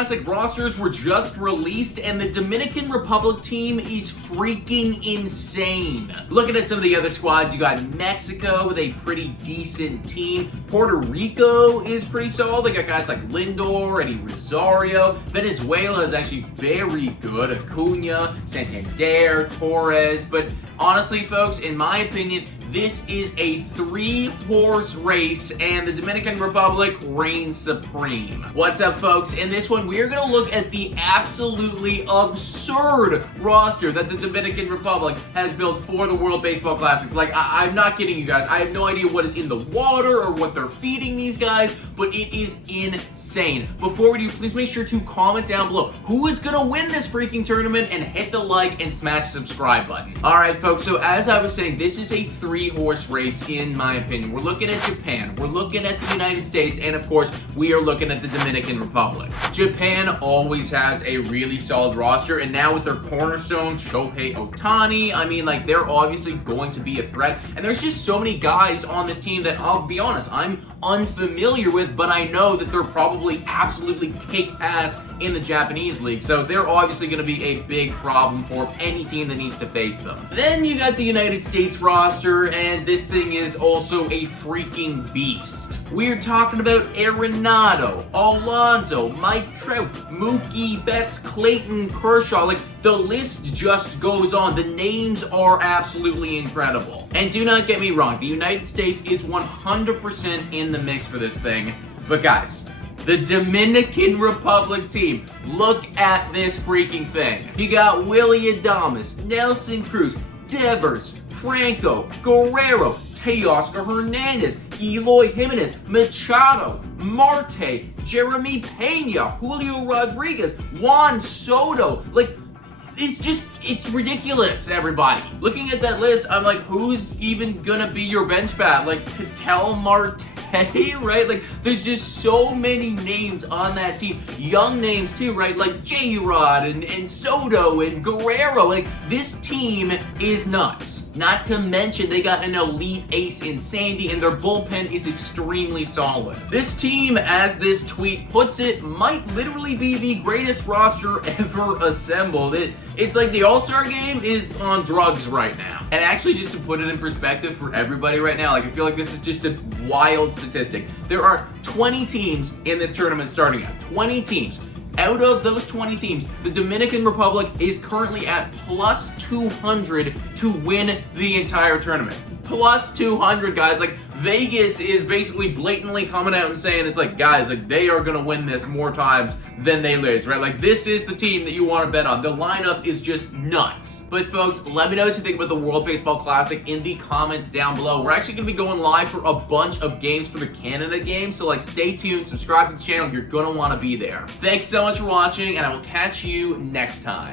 Classic rosters were just released, and the Dominican Republic team is freaking insane. Looking at some of the other squads, you got Mexico with a pretty decent team. Puerto Rico is pretty solid. They got guys like Lindor, Eddie Rosario. Venezuela is actually very good. Acuna, Santander, Torres. But honestly, folks, in my opinion, this is a 3-horse race, and the Dominican Republic reigns supreme. What's up, folks? In this one, we're going to look at the absolutely absurd roster that the Dominican Republic has built for the World Baseball Classics. Like, I'm not kidding you guys. I have no idea what is in the water or what they're feeding these guys, but it is insane. Before we do, please make sure to comment down below who is going to win this freaking tournament, and hit the like and smash the subscribe button. Alright, folks, so as I was saying, this is a 3-horse race in my opinion. We're looking at Japan, we're looking at the United States, and of course, we are looking at the Dominican Republic. Japan always has a really solid roster, and now with their cornerstone, Shohei Ohtani, I mean, like, they're obviously going to be a threat, and there's just so many guys on this team that, I'll be honest, I'm unfamiliar with, but I know that they're probably absolutely kick ass in the Japanese league, so they're obviously going to be a big problem for any team that needs to face them. Then you got the United States roster, and this thing is also a freaking beast. We're talking about Arenado, Alonso, Mike Trout, Mookie Betts, Clayton Kershaw. Like, the list just goes on. The names are absolutely incredible. And do not get me wrong, the United States is 100% in the mix for this thing. But guys, the Dominican Republic team, look at this freaking thing. You got Willie Adames, Nelson Cruz, Devers, Franco, Guerrero, Teoscar Hernandez, Eloy Jimenez, Machado, Marte, Jeremy Pena, Julio Rodriguez, Juan Soto. Like, it's ridiculous, everybody. Looking at that list, I'm like, who's even gonna be your bench bat? Like, Ketel Marte, right? Like, there's just so many names on that team. Young names too, right? Like J-Rod and Soto and Guerrero. Like, this team is nuts. Not to mention, they got an elite ace in Sandy, and their bullpen is extremely solid. This team, as this tweet puts it, might literally be the greatest roster ever assembled. It's like the All-Star game is on drugs right now. And actually, just to put it in perspective for everybody right now, like, I feel like this is just a wild statistic. There are 20 teams in this tournament starting out. 20 teams. Out of those 20 teams, the Dominican Republic is currently at plus 200 to win the entire tournament. Plus 200, guys. Like, Vegas is basically blatantly coming out and saying, it's like, guys, like, they are going to win this more times than they lose, right? Like, this is the team that you want to bet on. The lineup is just nuts. But folks, let me know what you think about the World Baseball Classic in the comments down below. We're actually going to be going live for a bunch of games for the Canada game, so like, stay tuned, subscribe to the channel, you're going to want to be there. Thanks so much for watching, and I will catch you next time.